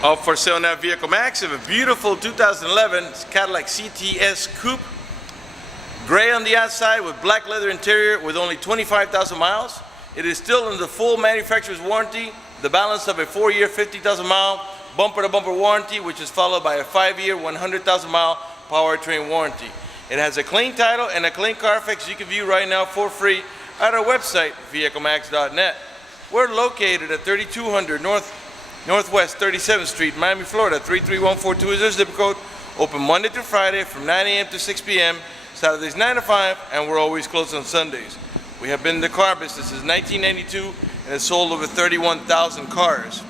Up for sale now, Vehiclemax of a beautiful 2011 Cadillac CTS Coupe. Gray on the outside with black leather interior with only 25,000 miles. It is still under the full manufacturer's warranty, the balance of a 4-year, 50,000 mile bumper-to-bumper warranty, which is followed by a 5-year, 100,000 mile powertrain warranty. It has a clean title and a clean Carfax you can view right now for free at our website, vehiclemax.net. We're located at 3200 Northwest 37th Street, Miami, Florida, 33142 is our zip code. Open Monday through Friday from 9 a.m. to 6 p.m. Saturdays 9 to 5, and we're always closed on Sundays. We have been in the car business since 1992 and have sold over 31,000 cars.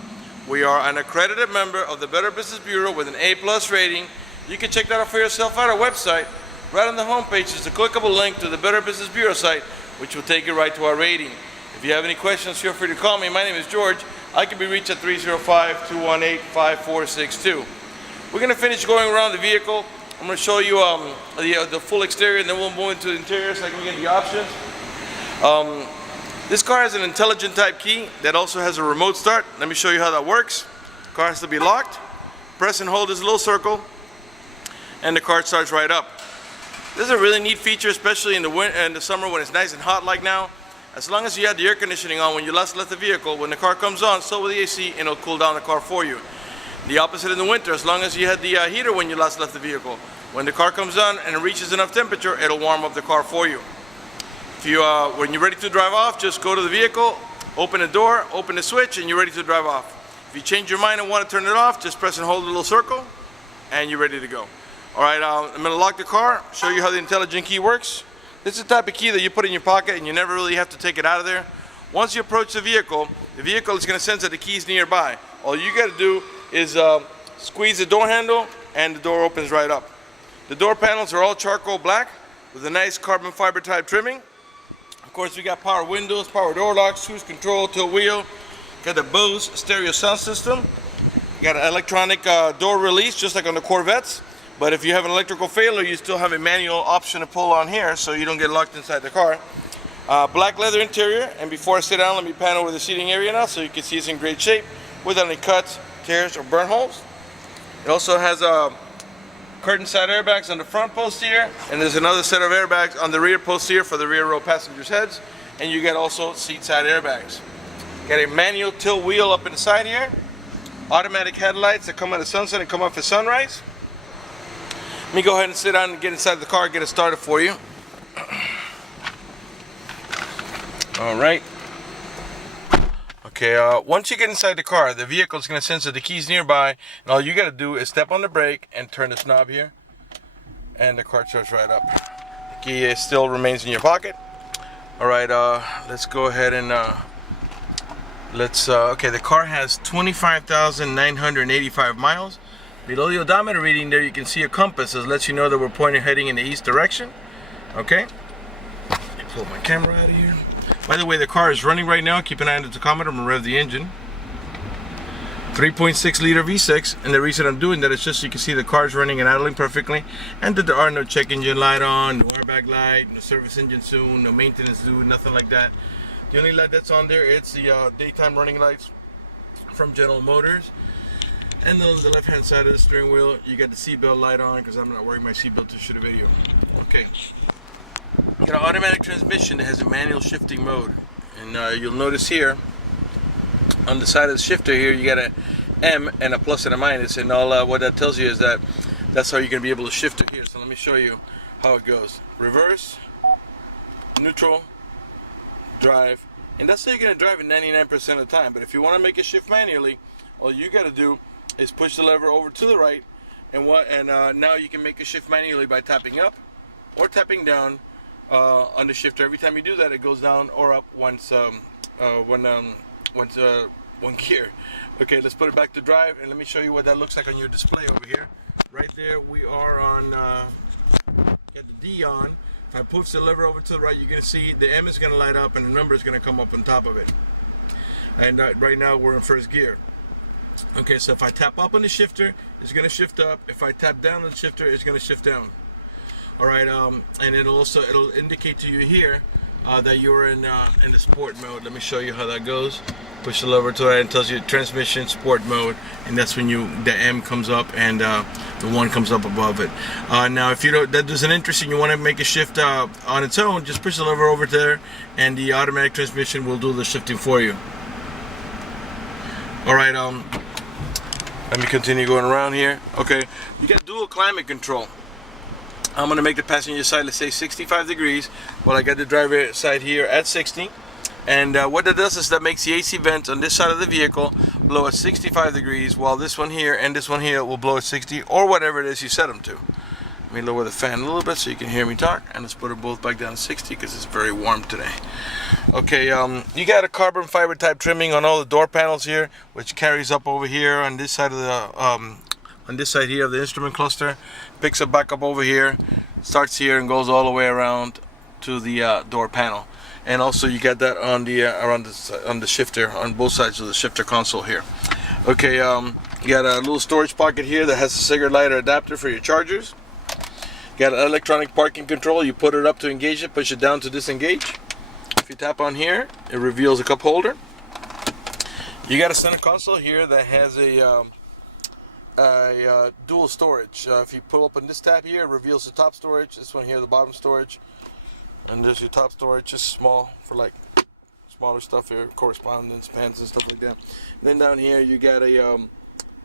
We are an accredited member of the Better Business Bureau with an A+ rating. You can check that out for yourself at our website. Right on the homepage is a clickable link to the Better Business Bureau site, which will take you right to our rating. If you have any questions, feel free to call me. My name is George. I can be reached at 305-218-5462. We're going to finish going around the vehicle. I'm going to show you the full exterior, and then we'll move into the interior so I can get the options. This car has an intelligent type key that also has a remote start. Let me show you how that works. The car has to be locked. Press and hold this little circle, and the car starts right up. This is a really neat feature, especially in the winter and the summer when it's nice and hot like now. As long as you have the air conditioning on when you last left the vehicle, when the car comes on, so will the AC, and it'll cool down the car for you. The opposite in the winter, as long as you had the heater when you last left the vehicle, when the car comes on and it reaches enough temperature, it'll warm up the car for you. If you, when you're ready to drive off, just go to the vehicle, open the door, open the switch, and you're ready to drive off. If you change your mind and want to turn it off, just press and hold the little circle, and you're ready to go. All right, I'm going to lock the car, show you how the intelligent key works. This is the type of key that you put in your pocket and you never really have to take it out of there. Once you approach the vehicle is going to sense that the key is nearby. All you got to do is squeeze the door handle and the door opens right up. The door panels are all charcoal black with a nice carbon fiber type trimming. Of course, we got power windows, power door locks, cruise control, tilt wheel. Got the Bose stereo sound system. You got an electronic door release just like on the Corvettes. But if you have an electrical failure, you still have a manual option to pull on here so you don't get locked inside the car. Black leather interior, and before I sit down, let me pan over the seating area now so you can see it's in great shape without any cuts, tears, or burn holes. It also has curtain side airbags on the front post here, and there's another set of airbags on the rear post here for the rear row passengers' heads, and you get also seat side airbags. Got a manual tilt wheel up in the side here, automatic headlights that come at the sunset and come off at sunrise. Let me go ahead and sit down and get inside the car and get it started for you. All right. Okay, once you get inside the car, the vehicle is going to sense that the key's nearby, and all you got to do is step on the brake and turn this knob here, and the car starts right up. The key still remains in your pocket. All right, let's go ahead and okay, the car has 25,985 miles. Below the odometer reading there, you can see a compass that lets you know that we're heading in the east direction. Okay. Let me pull my camera out of here. By the way, the car is running right now. Keep an eye on the tachometer. I'm gonna rev the engine. 3.6 liter V6, and the reason I'm doing that is just so you can see the car's running and idling perfectly, and that there are no check engine light on, no airbag light, no service engine soon, no maintenance due, nothing like that. The only light that's on there, it's the daytime running lights from General Motors. And then on the left hand side of the steering wheel, you got the seatbelt light on because I'm not wearing my seatbelt to shoot a video. Okay. Got an automatic transmission that has a manual shifting mode. And you'll notice here, on the side of the shifter here, you got an M and a plus and a minus. And all what that tells you is that that's how you're going to be able to shift it here. So let me show you how it goes. Reverse, neutral, drive. And that's how you're going to drive it 99% of the time. But if you want to make it shift manually, all you got to do is push the lever over to the right, and now you can make a shift manually by tapping up or tapping down on the shifter. Every time you do that, it goes down or up one gear. Okay, let's put it back to drive, and let me show you what that looks like on your display over here. Right there, we are on. Get the D on. If I push the lever over to the right, you're gonna see the M is gonna light up, and the number is gonna come up on top of it. And right now we're in first gear. Okay, so if I tap up on the shifter, it's going to shift up. If I tap down on the shifter, it's going to shift down. All right, and it'll indicate to you here that you're in the sport mode. Let me show you how that goes. push the lever to it and tells you transmission sport mode, and that's when the M comes up and the 1 comes up above it. Now if you don't, that doesn't interest you, you want to make a shift on its own, just push the lever over there and the automatic transmission will do the shifting for you. Alright, let me continue going around here. Okay, you got dual climate control. I'm going to make the passenger side, let's say 65 degrees, but I got the driver side here at 60. And what that does is that makes the AC vents on this side of the vehicle blow at 65 degrees, while this one here and this one here will blow at 60, or whatever it is you set them to. Let me lower the fan a little bit so you can hear me talk, and let's put it both back down to 60 because it's very warm today. Okay, you got a carbon fiber type trimming on all the door panels here, which carries up over here on this side of the on this side here of the instrument cluster, picks up back up over here, starts here and goes all the way around to the door panel. And also you got that on the on the shifter, on both sides of the shifter console here. Okay, you got a little storage pocket here that has a cigarette lighter adapter for your chargers. You got an electronic parking control. You put it up to engage it, push it down to disengage. If you tap on here, it reveals a cup holder. You got a center console here that has a dual storage. If you pull up on this tab here, it reveals the top storage. This one here, the bottom storage. And there's your top storage, just small for like smaller stuff here, correspondence, pens and stuff like that. And then down here you got a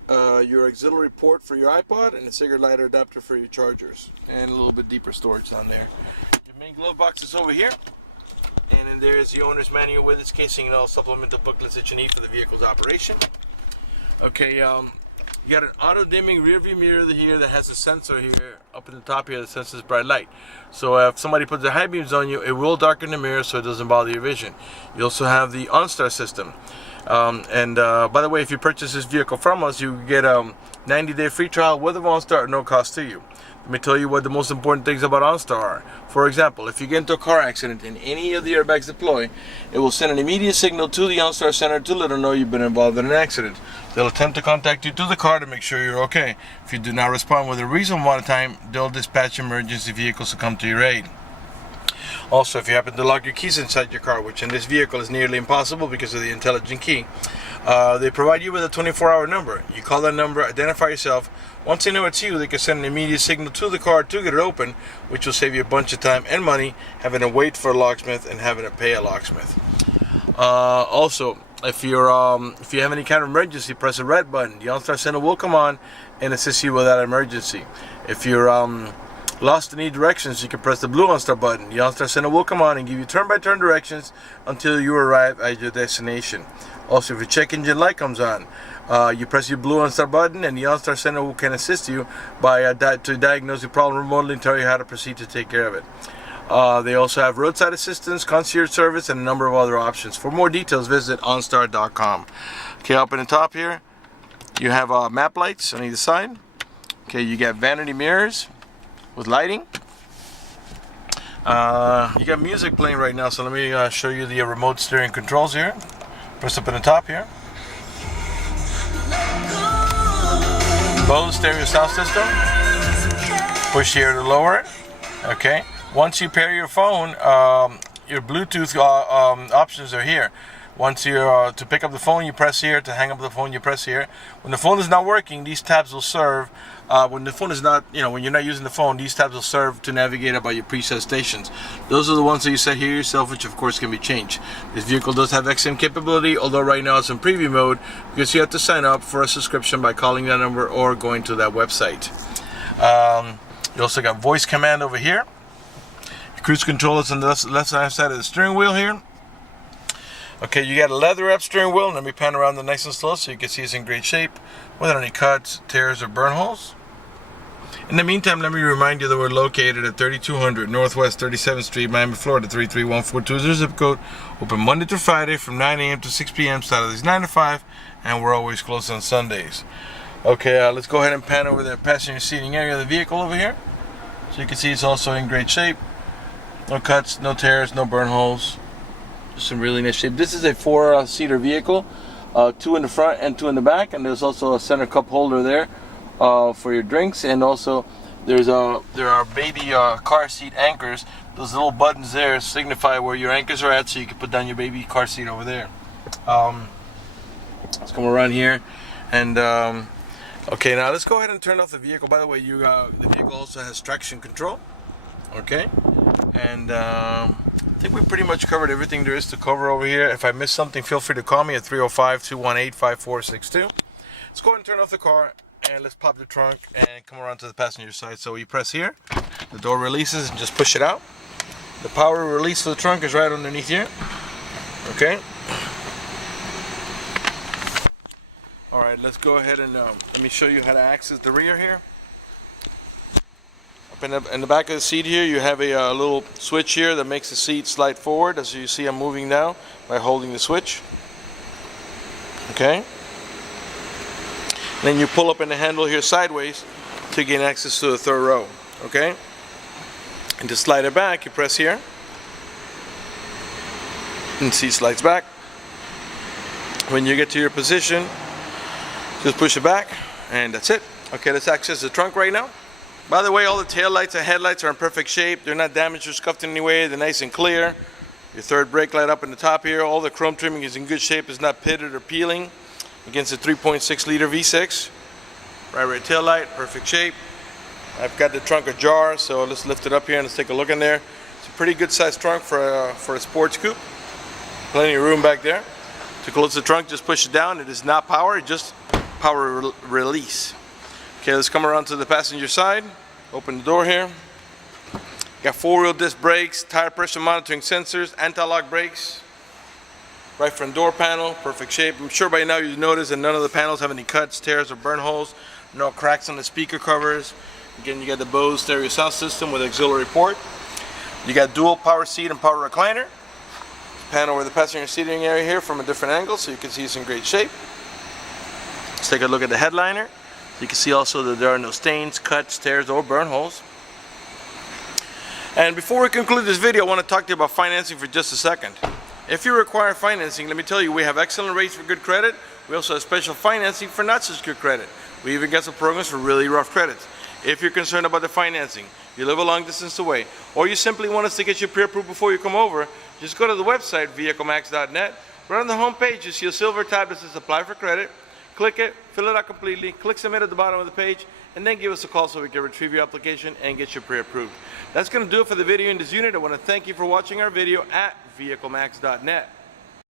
your auxiliary port for your iPod and a cigarette lighter adapter for your chargers, and a little bit deeper storage down there. Your main glove box is over here, and then there's the owner's manual with its casing and all supplemental booklets that you need for the vehicle's operation. Okay, you got an auto dimming rear view mirror here that has a sensor here up in the top here that senses bright light. So if somebody puts the high beams on you, it will darken the mirror so it doesn't bother your vision. You also have the OnStar system. By the way, if you purchase this vehicle from us, you get a 90-day free trial with OnStar at no cost to you. Let me tell you what the most important things about OnStar are. For example, if you get into a car accident and any of the airbags deploy, it will send an immediate signal to the OnStar center to let them know you've been involved in an accident. They'll attempt to contact you through the car to make sure you're okay. If you do not respond with a reasonable amount of time, they'll dispatch emergency vehicles to come to your aid. Also, if you happen to lock your keys inside your car, which in this vehicle is nearly impossible because of the intelligent key, they provide you with a 24-hour number. You call that number, identify yourself. Once they know it's you, they can send an immediate signal to the car to get it open, which will save you a bunch of time and money having to wait for a locksmith and having to pay a locksmith. Also, if you have any kind of emergency, press the red button. The OnStar Center will come on and assist you with that emergency. If you're lost in any directions, you can press the blue OnStar button. The OnStar Center will come on and give you turn-by-turn directions until you arrive at your destination. Also, if your check engine light comes on, you press your blue OnStar button and the OnStar Center can assist you by to diagnose the problem remotely and tell you how to proceed to take care of it. They also have roadside assistance, concierge service, and a number of other options. For more details, visit onstar.com. Okay, up in the top here, you have map lights on either side. Okay, you got vanity mirrors with lighting. You got music playing right now, so let me show you the remote steering controls here. Press up in the top here. Bose stereo sound system. Push here to lower it. Okay. Once you pair your phone, your Bluetooth options are here. Once you're to pick up the phone, you press here. To hang up the phone, you press here. When the phone is not working, these tabs will serve. When the phone is not, when you're not using the phone, these tabs will serve to navigate about your preset stations. Those are the ones that you set here yourself, which of course can be changed. This vehicle does have XM capability, although right now it's in preview mode because you have to sign up for a subscription by calling that number or going to that website. You also got voice command over here. Cruise control is on the left side of the steering wheel here. Okay, you got a leather wrap steering wheel. Let me pan around the nice and slow so you can see it's in great shape without any cuts, tears, or burn holes. In the meantime, let me remind you that we're located at 3200 Northwest 37th Street, Miami, Florida 33142 zip code. Open Monday through Friday from 9 a.m. to 6 p.m. Saturdays 9 to 5, and we're always closed on Sundays. Okay, let's go ahead and pan over the passenger seating area of the vehicle over here. So you can see it's also in great shape. No cuts, no tears, no burn holes. Just in really nice shape. This is a 4-seater vehicle, 2 in the front and 2 in the back, and there's also a center cup holder there for your drinks, and also there are baby car seat anchors. Those little buttons there signify where your anchors are at, so you can put down your baby car seat over there. Let's come around here, and okay, now let's go ahead and turn off the vehicle. By the way, the vehicle also has traction control. Okay, and I think we pretty much covered everything there is to cover over here. If I missed something, feel free to call me at 305-218-5462. Let's go ahead and turn off the car, and let's pop the trunk and come around to the passenger side. So you press here, the door releases, and just push it out. The power release for the trunk is right underneath here. Okay. Alright, let's go ahead and let me show you how to access the rear here. Up in the back of the seat here, you have a little switch here that makes the seat slide forward. As you see, I'm moving now by holding the switch. Okay. And then you pull up in the handle here sideways to gain access to the third row. Okay. And to slide it back, you press here, and the seat slides back. When you get to your position, just push it back, and that's it. Okay, let's access the trunk right now. By the way, all the tail lights and headlights are in perfect shape. They're not damaged or scuffed in any way. They're nice and clear. Your third brake light up in the top here. All the chrome trimming is in good shape. It's not pitted or peeling against the 3.6 liter V6. Right rear tail light, perfect shape. I've got the trunk ajar, so let's lift it up here and let's take a look in there. It's a pretty good sized trunk for a sports coupe. Plenty of room back there. To close the trunk, just push it down. It is not power, it's just power release. Okay, let's come around to the passenger side. Open the door here. Got 4-wheel disc brakes, tire pressure monitoring sensors, anti-lock brakes. Right front door panel, perfect shape. I'm sure by now you've noticed that none of the panels have any cuts, tears, or burn holes. No cracks on the speaker covers. Again, you got the Bose stereo sound system with auxiliary port. You got dual power seat and power recliner. Panel over the passenger seating area here from a different angle, so you can see it's in great shape. Let's take a look at the headliner. You can see also that there are no stains, cuts, tears, or burn holes. And before we conclude this video, I want to talk to you about financing for just a second. If you require financing, let me tell you, we have excellent rates for good credit. We also have special financing for not such good credit. We even got some programs for really rough credits. If you're concerned about the financing, you live a long distance away, or you simply want us to get you pre-approved before you come over, just go to the website, Vehiclemax.net. Right on the home page, you see a silver tab that says Apply for Credit. Click it, fill it out completely, click Submit at the bottom of the page, and then give us a call so we can retrieve your application and get you pre-approved. That's going to do it for the video in this unit. I want to thank you for watching our video at Vehiclemax.net.